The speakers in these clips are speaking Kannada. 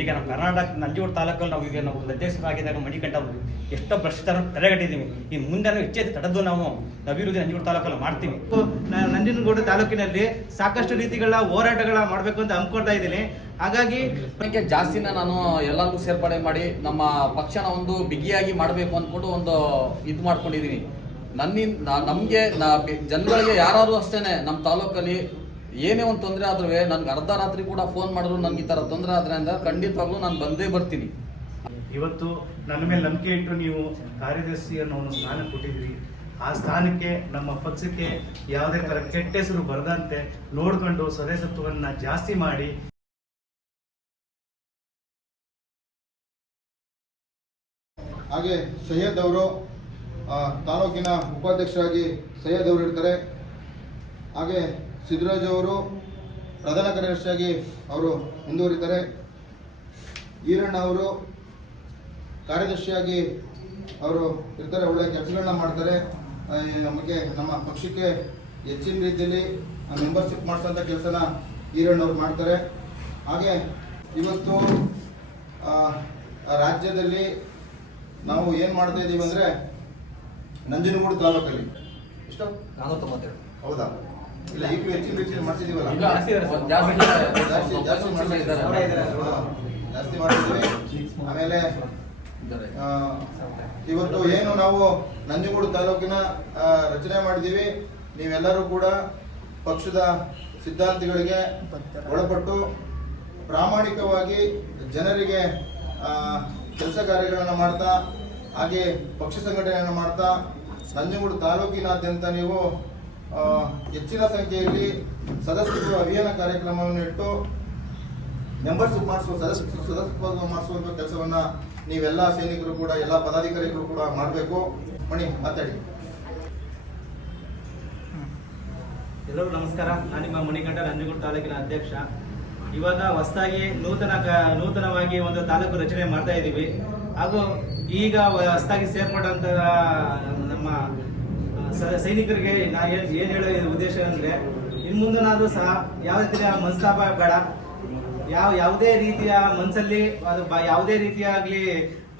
ಈಗ ನಮ್ಮ ಕರ್ನಾಟಕ ನಂಜೂರು ತಾಲೂಕಲ್ಲಿ ನಾವು ಈಗ ನಾವು ಅಧ್ಯಕ್ಷರಾಗಿದ್ದಾಗ ಮಣಿಕಂಠ ಅವರು ಎಷ್ಟೋ ಭ್ರಷ್ಟರ ತಡೆಗಟ್ಟಿದ್ದೀವಿ. ಈ ಮುಂದೆ ನಾವು ಹೆಚ್ಚೆಚ್ಚು ತಡೆದು ನಾವು ಅಭಿವೃದ್ಧಿ ನಂಜೂರು ತಾಲೂಕಲ್ಲಿ ಮಾಡ್ತೀವಿ. ನಂಜನಗೂಡು ತಾಲೂಕಿನಲ್ಲಿ ಸಾಕಷ್ಟು ರೀತಿಗಳ ಹೋರಾಟಗಳ ಮಾಡಬೇಕು ಅಂತ ಅಂದ್ಕೊಳ್ತಾ ಇದ್ದೀನಿ. ಹಾಗಾಗಿ ಅದಕ್ಕೆ ಜಾಸ್ತಿನ ನಾನು ಎಲ್ಲರಿಗೂ ಸೇರ್ಪಡೆ ಮಾಡಿ ನಮ್ಮ ಪಕ್ಷನ ಒಂದು ಬಿಗಿಯಾಗಿ ಮಾಡಬೇಕು ಅಂದ್ಕೊಂಡು ಒಂದು ಇದು ಮಾಡ್ಕೊಂಡಿದ್ದೀನಿ. ನನ್ನಿಂದ ನಮಗೆ ಜನಗಳಿಗೆ ಯಾರಾದರೂ ಅಷ್ಟೇನೆ ನಮ್ಮ ತಾಲೂಕಲ್ಲಿ ಏನೇ ಒಂದು ತೊಂದರೆ ಆದ್ರೂ ನನ್ಗೆ ಅರ್ಧ ರಾತ್ರಿ ಕೂಡ ಫೋನ್ ಮಾಡಿದ್ರು ನನ್ಗೆ ಈ ಥರ ತೊಂದರೆ ಆದ್ರೆ ಅಂದ್ರೆ ಖಂಡಿತವಾಗ್ಲೂ ನಾನು ಬಂದೇ ಬರ್ತೀನಿ. ಇವತ್ತು ನನ್ನ ಮೇಲೆ ನಂಬಿಕೆ ಇಟ್ಟು ನೀವು ಕಾರ್ಯದರ್ಶಿ ಅನ್ನೋ ಒಂದು ಸ್ಥಾನ ಕೊಟ್ಟಿದ್ರಿ ಆ ಸ್ಥಾನಕ್ಕೆ ನಮ್ಮ ಪಕ್ಷಕ್ಕೆ ಯಾವುದೇ ತರ ಕೆಟ್ಟ ಹೆಸರು ಬರದಂತೆ ನೋಡ್ಕೊಂಡು ಸದಸ್ಯತ್ವವನ್ನ ಜಾಸ್ತಿ ಮಾಡಿ. ಹಾಗೆ ಸೈಯದ್ ಅವರು ಆ, ತಾಲೂಕಿನ ಉಪಾಧ್ಯಕ್ಷರಾಗಿ ಸೈಯದ್ ಅವರು ಇರ್ತಾರೆ. ಹಾಗೆ ಸಿದ್ದರಾಜ್ ಅವರು ಪ್ರಧಾನ ಕಾರ್ಯದರ್ಶಿಯಾಗಿ ಅವರು ಮುಂದುವರಿತಾರೆ ಈರಣ್ಣ ಅವರು ಕಾರ್ಯದರ್ಶಿಯಾಗಿ ಅವರು ಇರ್ತಾರೆ ಒಳ್ಳೆ ಕೆಲಸಗಳನ್ನ ಮಾಡ್ತಾರೆ. ನಮಗೆ ನಮ್ಮ ಪಕ್ಷಕ್ಕೆ ಹೆಚ್ಚಿನ ರೀತಿಯಲ್ಲಿ ಮೆಂಬರ್ಶಿಪ್ ಮಾಡಿಸೋಂಥ ಕೆಲಸನ ಈರಣ್ಣ ಅವ್ರು ಮಾಡ್ತಾರೆ. ಹಾಗೆ ಇವತ್ತು ರಾಜ್ಯದಲ್ಲಿ ನಾವು ಏನು ಮಾಡ್ತಾ ಇದ್ದೀವಿ ಅಂದರೆ ನಂಜನಗೂಡು ತಾಲೂಕಲ್ಲಿ. ಎಷ್ಟು ಹೌದಾ? ಇಲ್ಲ ಈಗ ಹೆಚ್ಚಿನ ರೀತಿಯಲ್ಲಿ ಮಾಡ್ತಿದೀವಲ್ಲ ಈಗ ಜಾಸ್ತಿ ಜಾಸ್ತಿ ಜಾಸ್ತಿ ಮಾಡ್ತಾ ಇದ್ದಾರೆ. ಜಾಸ್ತಿ ಮಾಡಿದ್ದೀವಿ ಆಮೇಲೆ ಇವತ್ತು ಏನು ನಾವು ನಂಜನಗೂಡು ತಾಲೂಕಿನ ರಚನೆ ಮಾಡಿದ್ದೀವಿ. ನೀವೆಲ್ಲರೂ ಕೂಡ ಪಕ್ಷದ ಸಿದ್ಧಾಂತಗಳಿಗೆ ಒಳಪಟ್ಟು ಪ್ರಾಮಾಣಿಕವಾಗಿ ಜನರಿಗೆ ಕೆಲಸ ಕಾರ್ಯಗಳನ್ನು ಮಾಡ್ತಾ ಹಾಗೆ ಪಕ್ಷ ಸಂಘಟನೆಯನ್ನು ಮಾಡ್ತಾ ನಂಜನಗೂಡು ತಾಲೂಕಿನಾದ್ಯಂತ ನೀವು ಹೆಚ್ಚಿನ ಸಂಖ್ಯೆಯಲ್ಲಿ ಸದಸ್ಯತ್ವ ಅಭಿಯಾನ ಕಾರ್ಯಕ್ರಮವನ್ನು ಇಟ್ಟು ಮೆಂಬರ್ಶಿಪ್ ಮಾಡಿಸುವ ಸದಸ್ಯ ಸದಸ್ಯತ್ವ ಮಾಡಿಸುವಂತ ಕೆಲಸವನ್ನ ನೀವೆಲ್ಲ ಸೈನಿಕರು ಕೂಡ, ಎಲ್ಲ ಪದಾಧಿಕಾರಿಗಳು ಕೂಡ ಮಾಡಬೇಕು. ಮಣಿ, ಮಾತಾಡಿ. ಎಲ್ಲರೂ ನಮಸ್ಕಾರ. ನಾನು ನಿಮ್ಮ ಮಣಿಕಂಠ ನಂಜನಗೂಡು ತಾಲೂಕಿನ ಅಧ್ಯಕ್ಷ. ಇವಾಗ ಹೊಸದಾಗಿ ನೂತನ ನೂತನವಾಗಿ ಒಂದು ತಾಲೂಕು ರಚನೆ ಮಾಡ್ತಾ ಇದ್ದೀವಿ ಹಾಗೂ ಈಗ ಹೊಸದಾಗಿ ಸೇರ್ಪಡಂತ ನಮ್ಮ ಸೈನಿಕರಿಗೆ ನಾ ಏನು ಹೇಳೋ ಉದ್ದೇಶ ಅಂದ್ರೆ ಇನ್ನು ಮುಂದನಾದರೂ ಸಹ ಯಾವ ರೀತಿಯ ಮನಸ್ತಾಪ ಬೇಡ. ಯಾವ ಯಾವುದೇ ರೀತಿಯ ಮನಸ್ಸಲ್ಲಿ ಅದು ಯಾವುದೇ ರೀತಿಯಾಗಲಿ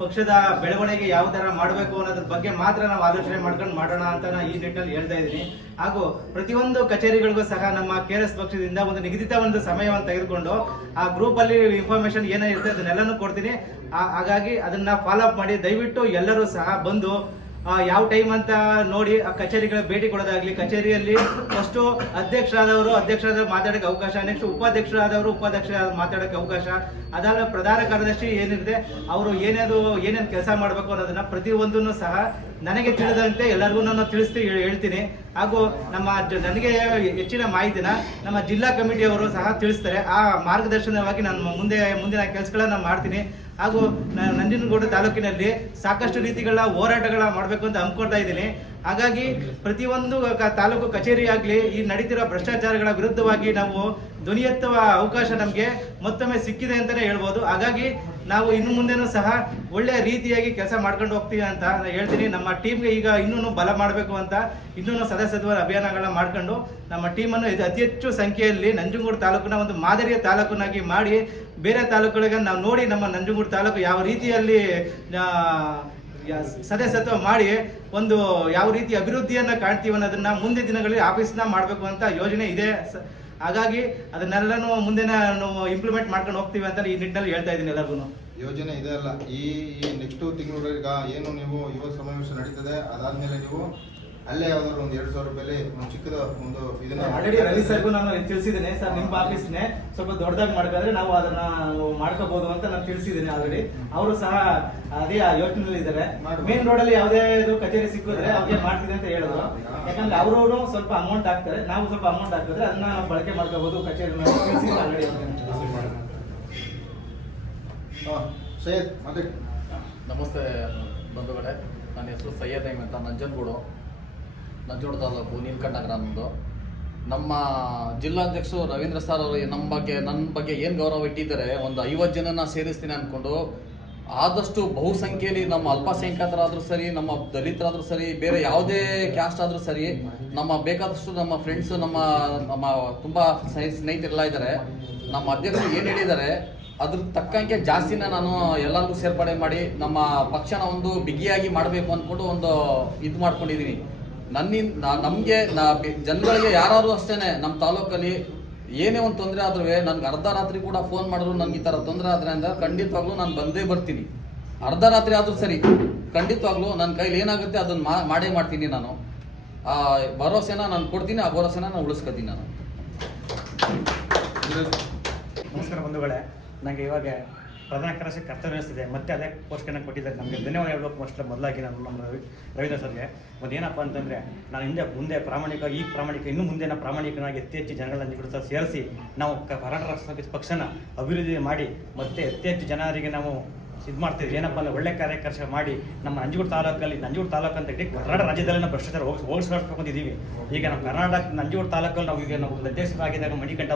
ಪಕ್ಷದ ಬೆಳವಣಿಗೆ ಯಾವ ತರ ಮಾಡಬೇಕು ಅನ್ನೋದ್ರ ಬಗ್ಗೆ ಮಾತ್ರ ನಾವು ಆಲೋಚನೆ ಮಾಡ್ಕೊಂಡು ಮಾಡೋಣ ಅಂತ ನಾನು ಈ ನಿಟ್ಟಿನಲ್ಲಿ ಹೇಳ್ತಾ ಇದ್ದೀನಿ. ಹಾಗೂ ಪ್ರತಿಯೊಂದು ಕಚೇರಿಗಳಿಗೂ ಸಹ ನಮ್ಮ ಕೆ ಆರ್ ಎಸ್ ಪಕ್ಷದಿಂದ ಒಂದು ನಿಗದಿತ ಒಂದು ಸಮಯವನ್ನು ತೆಗೆದುಕೊಂಡು ಆ ಗ್ರೂಪ್ ಅಲ್ಲಿ ಏನೇ ಇರುತ್ತೆ ಅದನ್ನೆಲ್ಲನೂ ಕೊಡ್ತೀನಿ. ಹಾಗಾಗಿ ಅದನ್ನ ಫಾಲೋ ಅಪ್ ಮಾಡಿ ದಯವಿಟ್ಟು ಎಲ್ಲರೂ ಸಹ ಬಂದು ಯಾವ ಟೈಮ್ ಅಂತ ನೋಡಿ ಆ ಕಚೇರಿಗಳ ಭೇಟಿ ಕೊಡೋದಾಗ್ಲಿ, ಕಚೇರಿಯಲ್ಲಿ ಫಸ್ಟ್ ಅಧ್ಯಕ್ಷರಾದವರು ಅಧ್ಯಕ್ಷರಾದವರು ಮಾತಾಡಕ್ಕೆ ಅವಕಾಶ ನೆಕ್ಸ್ಟ್ ಉಪಾಧ್ಯಕ್ಷರಾದವರು ಉಪಾಧ್ಯಕ್ಷ ಮಾತಾಡಕ್ಕೆ ಅವಕಾಶ. ಅದಾದ ಪ್ರಧಾನ ಕಾರ್ಯದರ್ಶಿ ಏನಿದೆ ಅವರು ಏನೇನು ಏನೇನು ಕೆಲಸ ಮಾಡಬೇಕು ಅನ್ನೋದನ್ನ ಪ್ರತಿಯೊಂದನ್ನು ಸಹ ನನಗೆ ತಿಳಿದಂತೆ ಎಲ್ಲರಿಗೂ ನಾನು ತಿಳಿಸ್ತಿ ಹೇಳ್ತೀನಿ. ಹಾಗೂ ನಮ್ಮ ನನಗೆ ಹೆಚ್ಚಿನ ಮಾಹಿತಿನ ನಮ್ಮ ಜಿಲ್ಲಾ ಕಮಿಟಿಯವರು ಸಹ ತಿಳಿಸ್ತಾರೆ. ಆ ಮಾರ್ಗದರ್ಶನವಾಗಿ ನಾನು ಮುಂದೆ ಮುಂದಿನ ಕೆಲಸಗಳನ್ನ ಮಾಡ್ತೀನಿ. ಹಾಗೂ ನಂಜನಗೂಡು ತಾಲೂಕಿನಲ್ಲಿ ಸಾಕಷ್ಟು ರೀತಿಗಳ ಹೋರಾಟಗಳ ಮಾಡಬೇಕು ಅಂತ ಹಮ್ಮಿಕೊಳ್ತಾ ಇದ್ದೀನಿ. ಹಾಗಾಗಿ ಪ್ರತಿಯೊಂದು ತಾಲೂಕು ಕಚೇರಿ ಆಗಲಿ, ಈ ನಡೀತಿರೋ ಭ್ರಷ್ಟಾಚಾರಗಳ ವಿರುದ್ಧವಾಗಿ ನಾವು ಧ್ವನಿ ಎತ್ತುವ ಅವಕಾಶ ನಮಗೆ ಮತ್ತೊಮ್ಮೆ ಸಿಕ್ಕಿದೆ ಅಂತಲೇ ಹೇಳ್ಬೋದು. ಹಾಗಾಗಿ ನಾವು ಇನ್ನು ಮುಂದೆನೂ ಸಹ ಒಳ್ಳೆಯ ರೀತಿಯಾಗಿ ಕೆಲಸ ಮಾಡ್ಕೊಂಡು ಹೋಗ್ತೀವಿ ಅಂತ ಹೇಳ್ತೀನಿ. ನಮ್ಮ ಟೀಮ್ಗೆ ಈಗ ಇನ್ನೂ ಬಲ ಮಾಡಬೇಕು ಅಂತ ಇನ್ನೂ ಸದಸ್ಯತ್ವ ಅಭಿಯಾನಗಳನ್ನ ಮಾಡ್ಕೊಂಡು ನಮ್ಮ ಟೀಮನ್ನು ಅತಿ ಹೆಚ್ಚು ಸಂಖ್ಯೆಯಲ್ಲಿ ನಂಜನಗೂಡು ತಾಲೂಕಿನ ಒಂದು ಮಾದರಿಯ ತಾಲೂಕನ್ನಾಗಿ ಮಾಡಿ ಬೇರೆ ತಾಲೂಕುಗಳಿಗೆ ನಾವು ನೋಡಿ ನಮ್ಮ ನಂಜನಗೂಡು ತಾಲೂಕು ಯಾವ ರೀತಿಯಲ್ಲಿ ಸದಸ್ಯತ್ವ ಮಾಡಿ ಒಂದು ಯಾವ ರೀತಿ ಅಭಿವೃದ್ಧಿಯನ್ನು ಕಾಣ್ತೀವಿ ಅನ್ನೋದನ್ನ ಮುಂದಿನ ದಿನಗಳಲ್ಲಿ ಆಫೀಸ್ನ ಮಾಡಬೇಕು ಅಂತ ಯೋಜನೆ ಇದೆ. ಹಾಗಾಗಿ ಅದನ್ನೆಲ್ಲನೂ ಮುಂದೆ ನಾವು ಇಂಪ್ಲಿಮೆಂಟ್ ಮಾಡ್ಕೊಂಡು ಹೋಗ್ತೀವಿ ಅಂತ ಈ ನಿಟ್ಟಿನಲ್ಲಿ ಹೇಳ್ತಾ ಇದ್ದೀನಿ ಎಲ್ಲರಿಗೂ. ಯೋಜನೆ ಇದೆ ಅಲ್ಲ. ಈ ನೆಕ್ಸ್ಟ್ ಈಗ ಏನು ನೀವು ಯುವ ಸಮಾವೇಶ ನಡೀತದೆ, ಅದಾದ್ಮೇಲೆ ನೀವು ಅಲ್ಲೇ ಯಾವ್ದಾದ್ರು ಒಂದು ಎರಡು ಸಾವಿರ ರೂಪಾಯಿ ಒಂದು ಚಿಕ್ಕದ ಒಂದು ಇದನ್ನ ಆಲ್ರೆಡಿ ರವಿ ಸರ್ಗೂ ನಾನು ತಿಳಿಸಿದ್ದೇನೆ. ಸರ್ ನಿಮ್ಮ ಆಫೀಸ್ನೇ ಸ್ವಲ್ಪ ದೊಡ್ಡದಾಗಿ ಮಾಡ್ಕೊಂಡ್ರೆ ನಾವು ಅದನ್ನ ಮಾಡ್ಕೋಬಹುದು ಅಂತ ನಾನು ತಿಳಿಸಿದ್ದೇನೆ ಆಲ್ರೆಡಿ ಅವರು ಸಹ ಅದೇ ಆ ಯೋಚನೆಯಲ್ಲಿ ಇದ್ದಾರೆ. ಮೇನ್ ರೋಡ್ ಅಲ್ಲಿ ಯಾವುದೇ ಇದು ಕಚೇರಿ ಸಿಕ್ಕಿದ್ರೆ ಅವ್ರಿಗೆ ಮಾಡ್ತೀನಿ ಅಂತ ಹೇಳಿದ್ರು. ಯಾಕಂದ್ರೆ ಅವರು ಸ್ವಲ್ಪ ಅಮೌಂಟ್ ಹಾಕ್ತಾರೆ ನಾವು ಸ್ವಲ್ಪ ಅಮೌಂಟ್ ಹಾಕಿದ್ರೆ ಅದನ್ನ ನಾವು ಬಳಕೆ ಮಾಡ್ಕೋಬಹುದು ಕಚೇರಿ ತಿಳಿಸಿದ್ದೀನಿ ಆಲ್ರೆಡಿ ಹಾ, ಸೈಯದ್ ಮಾತಾಡಿ ನಮಸ್ತೆ ಬಂಧುಗಳೇ. ನನ್ನ ಹೆಸರು ಸೈಯದ್ ಅಂತ ನಂಜನಗೂಡು. ನಂಜನಗೂಡು ತಾಲೂಕು ನೀಲ್ಕಂಠ ಗ್ರಾಮದ್ದು ನಮ್ಮ ಜಿಲ್ಲಾಧ್ಯಕ್ಷರು ರವೀಂದ್ರ ಸರ್ ಅವರು ನಮ್ಮ ಬಗ್ಗೆ ನನ್ನ ಬಗ್ಗೆ ಏನು ಗೌರವ ಇಟ್ಟಿದ್ದಾರೆ, ಒಂದು ಐವತ್ತು ಜನನ ಸೇರಿಸ್ತೀನಿ ಅಂದ್ಕೊಂಡು ಆದಷ್ಟು ಬಹುಸಂಖ್ಯೆಯಲ್ಲಿ ನಮ್ಮ ಅಲ್ಪಸಂಖ್ಯಾತರಾದರೂ ಸರಿ, ನಮ್ಮ ದಲಿತರಾದರೂ ಸರಿ, ಬೇರೆ ಯಾವುದೇ ಕ್ಯಾಸ್ಟ್ ಆದರೂ ಸರಿ, ನಮ್ಮ ಬೇಕಾದಷ್ಟು ನಮ್ಮ ಫ್ರೆಂಡ್ಸು ನಮ್ಮ ನಮ್ಮ ತುಂಬ ಸ್ನೇಹಿತರೆಲ್ಲ ಇದ್ದಾರೆ. ನಮ್ಮ ಅಧ್ಯಕ್ಷರು ಏನು ಹೇಳಿದ್ದಾರೆ, ಅದ್ರ ತಕ್ಕಂಗೆ ಜಾಸ್ತಿನ ನಾನು ಎಲ್ಲರಿಗೂ ಸೇರ್ಪಡೆ ಮಾಡಿ, ನಮ್ಮ ಪಕ್ಷನ ಒಂದು ಬಿಗಿಯಾಗಿ ಮಾಡಬೇಕು ಅಂದ್ಕೊಂಡು ಒಂದು ಇದು ಮಾಡ್ಕೊಂಡಿದ್ದೀನಿ. ನನ್ನಿಂದ ನಮಗೆ ಜನಗಳಿಗೆ ಯಾರಾದರೂ ಅಷ್ಟೇನೆ ನಮ್ಮ ತಾಲೂಕಲ್ಲಿ ಏನೇ ಒಂದು ತೊಂದರೆ ಆದ್ರೂ ನನ್ಗೆ ಅರ್ಧ ರಾತ್ರಿ ಕೂಡ ಫೋನ್ ಮಾಡಿದ್ರು ನನ್ಗೆ ಈ ಥರ ತೊಂದರೆ ಆದರೆ ಅಂದ್ರೆ ಖಂಡಿತವಾಗ್ಲೂ ನಾನು ಬಂದೇ ಬರ್ತೀನಿ. ಅರ್ಧ ರಾತ್ರಿ ಆದ್ರೂ ಸರಿ, ಖಂಡಿತವಾಗ್ಲೂ ನನ್ನ ಕೈಲಿ ಏನಾಗುತ್ತೆ ಅದನ್ನ ಮಾ- ಮಾಡೇ ಮಾಡ್ತೀನಿ ನಾನು. ಆ ಭರೋಸೆನ ನಾನು ಕೊಡ್ತೀನಿ, ಆ ಭರೋಸೆನ ನಾನು ಉಳಿಸ್ಕೊತೀನಿ ನಾನು. ನಮಸ್ಕಾರ ಬಂಧುಗಳೇ. ನನಗೆ ಇವಾಗ ಪ್ರಧಾನ ಕಾರ್ಯದರ್ಶಿ ಕರ್ತವ್ಯ ವಹಿಸ್ತಿದೆ ಮತ್ತೆ ಅದೇ ಪೋಸ್ಟನ್ನು ಕೊಟ್ಟಿದ್ದಾರೆ ನಮಗೆ ಧನ್ಯವಾದ ಹೇಳಬೇಕು ಮೋಸ್ಟ್ ಮೊದಲಾಗಿ ನಾನು ನಮ್ಮ ರವಿ ರವೀಂದ್ರ ಸರ್ಗೆ. ಒಂದು ಏನಪ್ಪ ಅಂತಂದರೆ ನಾನು ಹಿಂದೆ ಮುಂದೆ ಪ್ರಾಮಾಣಿಕ ಈ ಪ್ರಾಮಾಣಿಕ ಇನ್ನು ಮುಂದೆ ಪ್ರಾಮಾಣಿಕನಾಗಿ ಅತಿ ಹೆಚ್ಚು ಜನಗಳನ್ನು ಕೂಡ ಸೇರಿಸಿ ನಾವು ಕ- ಕರ್ನಾಟಕ ರಾಷ್ಟ್ರ ಸಮಿತಿ ಪಕ್ಷನ ಅಭಿವೃದ್ಧಿ ಮಾಡಿ ಮತ್ತೆ ಅತಿ ಹೆಚ್ಚು ಜನರಿಗೆ ನಾವು ಇದು ಮಾಡ್ತೀವಿ. ಏನಪ್ಪ ಅಂದ್ರೆ ಒಳ್ಳೆ ಕಾರ್ಯಕರ್ಷ ಮಾಡಿ ನಮ್ಮ ನಂಜೂರು ತಾಲೂಕಲ್ಲಿ ನಂಜೂರು ತಾಲೂಕು ಅಂತ ಹೇಳಿ ಕರ್ನಾಟಕ ರಾಜ್ಯದಲ್ಲಿ ನಾವು ಭ್ರಷ್ಟಾಚಾರ ಹೋಗಿ ಹೋಗಿಸ್ಕೊಳ್ಬೇಕು ಅಂತಿದ್ದೀವಿ ಈಗ ನಮ್ಮ ಕರ್ನಾಟಕ ನಂಜೂರು ತಾಲೂಕಲ್ಲಿ ನಾವು ಈಗ ನಾವು ಅಧ್ಯಕ್ಷರಾಗಿದ್ದಾಗ ಮಣಿಕಂಠ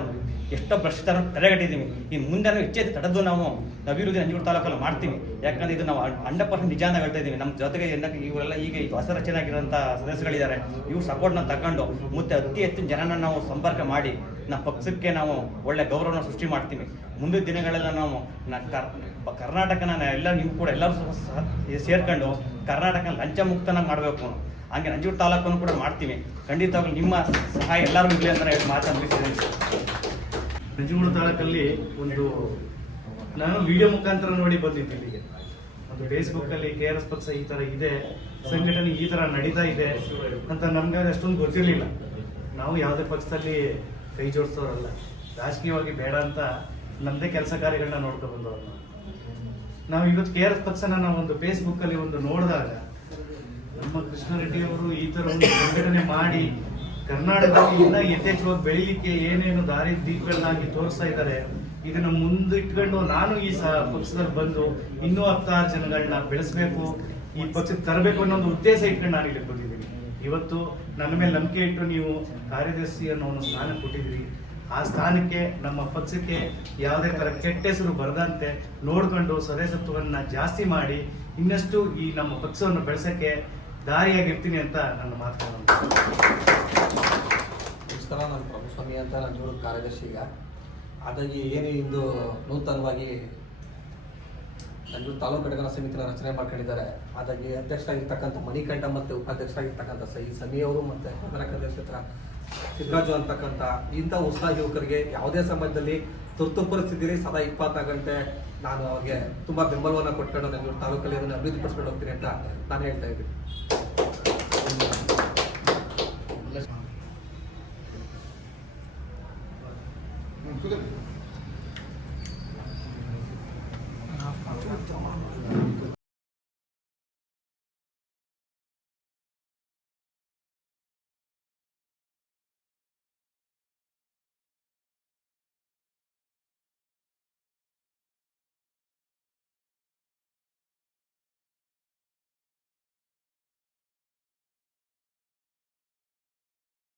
ಎಷ್ಟೋ ಭ್ರಷ್ಟಾಚಾರ ತಡೆಗಟ್ಟಿದ್ದೀವಿ. ಇನ್ನು ಮುಂದೆ ನಾವು ಹೆಚ್ಚು ತಡೆದು ನಾವು ಅಭಿವೃದ್ಧಿ ನಂಜೂರು ತಾಲೂಕಲ್ಲಿ ಮಾಡ್ತೀವಿ. ಯಾಕಂದ್ರೆ ಇದು ನಾವು ಹಂಡ್ರೆಡ್ ಪರ್ಸೆಂಟ್ ನಿಜಾನ ಹೇಳ್ತಾ ಇದ್ದೀವಿ. ನಮ್ಮ ಜೊತೆಗೆ ಇವರೆಲ್ಲ ಈಗ ಈ ಹೊಸ ರಚನೆ ಆಗಿರೋಂಥ ಸದಸ್ಯಗಳಿದ್ದಾರೆ ಇವ್ರು ಸಪೋರ್ಟ್ನ ತಗೊಂಡು ಮತ್ತೆ ಅತಿ ಹೆಚ್ಚು ಜನನ ನಾವು ಸಂಪರ್ಕ ಮಾಡಿ ನಮ್ಮ ಪಕ್ಷಕ್ಕೆ ನಾವು ಒಳ್ಳೆ ಗೌರವನ ಸೃಷ್ಟಿ ಮಾಡ್ತೀವಿ. ಮುಂದಿನ ದಿನಗಳೆಲ್ಲ ನಾವು ಕರ್ನಾಟಕನ ಎಲ್ಲ ನೀವು ಕೂಡ ಎಲ್ಲರೂ ಸೇರ್ಕೊಂಡು ಕರ್ನಾಟಕ ಲಂಚ ಮುಕ್ತನ ಮಾಡಬೇಕು ಹಂಗೆ ನಂಜೂರು ತಾಲೂಕನ್ನು ಕೂಡ ಮಾಡ್ತೀವಿ. ಖಂಡಿತವಾಗ್ಲೂ ನಿಮ್ಮ ಸಹಾಯ ಎಲ್ಲರೂ ಇರಲಿ ಅಂತ ಹೇಳಿ ಮುಗಿಸಿದ್ದೀನಿ ನಂಜನಗೂಡು ತಾಲೂಕಲ್ಲಿ ಒಂದು ನಾನು ವಿಡಿಯೋ ಮುಖಾಂತರ ನೋಡಿ ಬಂದಿದ್ದೆ ಇಲ್ಲಿಗೆ. ಒಂದು ಫೇಸ್ಬುಕ್ಕಲ್ಲಿ ಕೆ ಆರ್ ಎಸ್ ಪಕ್ಷ ಈ ತರ ಇದೆ, ಸಂಘಟನೆ ಈ ತರ ನಡೀತಾ ಇದೆ ಅಂತ ನಮ್ಗೆ ಅಷ್ಟೊಂದು ಗೊತ್ತಿರಲಿಲ್ಲ. ನಾವು ಯಾವುದೇ ಪಕ್ಷದಲ್ಲಿ ಕೈ ಜೋಡಿಸೋರಲ್ಲ. ರಾಜಕೀಯವಾಗಿ ಬೇಡ ಅಂತ ನಮ್ಮದೇ ಕೆಲಸ ಕಾರ್ಯಗಳನ್ನ ನೋಡ್ಕೊ ಬಂದವರು ನಾವು. ಇವತ್ತು ಕೆ ಆರ್ ಎಸ್ ಪಕ್ಷನ ನಾವು ಒಂದು ಫೇಸ್ಬುಕ್ ಅಲ್ಲಿ ಒಂದು ನೋಡಿದಾಗ ನಮ್ಮ ಕೃಷ್ಣರೆಡ್ಡಿ ಅವರು ಈ ತರ ಒಂದು ಸಂಘಟನೆ ಮಾಡಿ ಕರ್ನಾಟಕದಲ್ಲಿ ಇನ್ನ ಯಥೇಚ್ಛವಾಗಿ ಬೆಳೀಲಿಕ್ಕೆ ಏನೇನು ದಾರಿ ದೀಪಗಳನ್ನಾಗಿ ತೋರಿಸ್ತಾ ಇದ್ದಾರೆ, ಇದನ್ನ ಮುಂದಿಟ್ಕೊಂಡು ನಾನು ಈ ಸಹ ಪಕ್ಷದಲ್ಲಿ ಬಂದು ಇನ್ನೂ ಹತ್ತಾರು ಜನಗಳನ್ನ ಬೆಳೆಸಬೇಕು, ಈ ಪಕ್ಷಕ್ಕೆ ತರಬೇಕು ಅನ್ನೋ ಒಂದು ಉದ್ದೇಶ ಇಟ್ಕೊಂಡು ನಾನು ಇಲ್ಲಿ ಬಂದಿದ್ದೀನಿ ಇವತ್ತು ನನ್ನ ಮೇಲೆ ನಂಬಿಕೆ ಇಟ್ಟು ನೀವು ಕಾರ್ಯದರ್ಶಿ ಅನ್ನೋ ಒಂದು ಸ್ಥಾನ ಕೊಟ್ಟಿದ್ರಿ ಆ ಸ್ಥಾನಕ್ಕೆ, ನಮ್ಮ ಪಕ್ಷಕ್ಕೆ ಯಾವುದೇ ಥರ ಕೆಟ್ಟ ಹೆಸರು ಬರದಂತೆ ನೋಡಿಕೊಂಡು ಸದಸ್ಯತ್ವವನ್ನು ಜಾಸ್ತಿ ಮಾಡಿ ಇನ್ನಷ್ಟು ಈ ನಮ್ಮ ಪಕ್ಷವನ್ನು ಬೆಳೆಸೋಕ್ಕೆ ದಾರಿಯಾಗಿರ್ತೀನಿ ಅಂತ ನನ್ನ ಮಾತುಗಳನ್ನು ನಮಸ್ಕಾರ, ನಾನು ಪ್ರಭುಸ್ವಾಮಿ ಅಂತ. ನಂಜೂರು ಕಾರ್ಯದರ್ಶಿ ಈಗ. ಹಾಗಾಗಿ ಏನು ಇಂದು ನೂತನವಾಗಿ ನಂಜೂರು ತಾಲೂಕು ಘಟಕದ ಸಮಿತಿನ ರಚನೆ ಮಾಡ್ಕೊಂಡಿದ್ದಾರೆ. ಹಾಗಾಗಿ ಅಧ್ಯಕ್ಷರಾಗಿರ್ತಕ್ಕಂಥ ಮಣಿಕಂಠ ಮತ್ತು ಉಪಾಧ್ಯಕ್ಷರಾಗಿರ್ತಕ್ಕಂಥ ಸಹಿ ಈ ಸಮಿಯವರು ಮತ್ತು ಪ್ರಧಾನ ಕಾರ್ಯದರ್ಶಿ ಹತ್ರ ಸಿದ್ದರಾಜು ಅಂತಕ್ಕಂಥ ಇಂಥ ಉತ್ಸಾಹ ಯುವಕರಿಗೆ ಯಾವುದೇ ಸಮಯದಲ್ಲಿ ತುರ್ತು ಪರಿಸ್ಥಿತಿಯಲ್ಲಿ ಸದಾ ಇಪ್ಪತ್ತ ಗಂಟೆ ನಾನು ಅವ್ರಿಗೆ ತುಂಬ ಬೆಂಬಲವನ್ನು ಕೊಟ್ಕೊಂಡು ನನಗೆ ತಾಲೂಕಲ್ಲಿ ಅದನ್ನು ಅಭಿವೃದ್ಧಿಪಡಿಸ್ಕೊಂಡು ಹೋಗ್ತೀನಿ ಅಂತ ನಾನು ಹೇಳ್ತಾ ಇದ್ದೀನಿ. Thank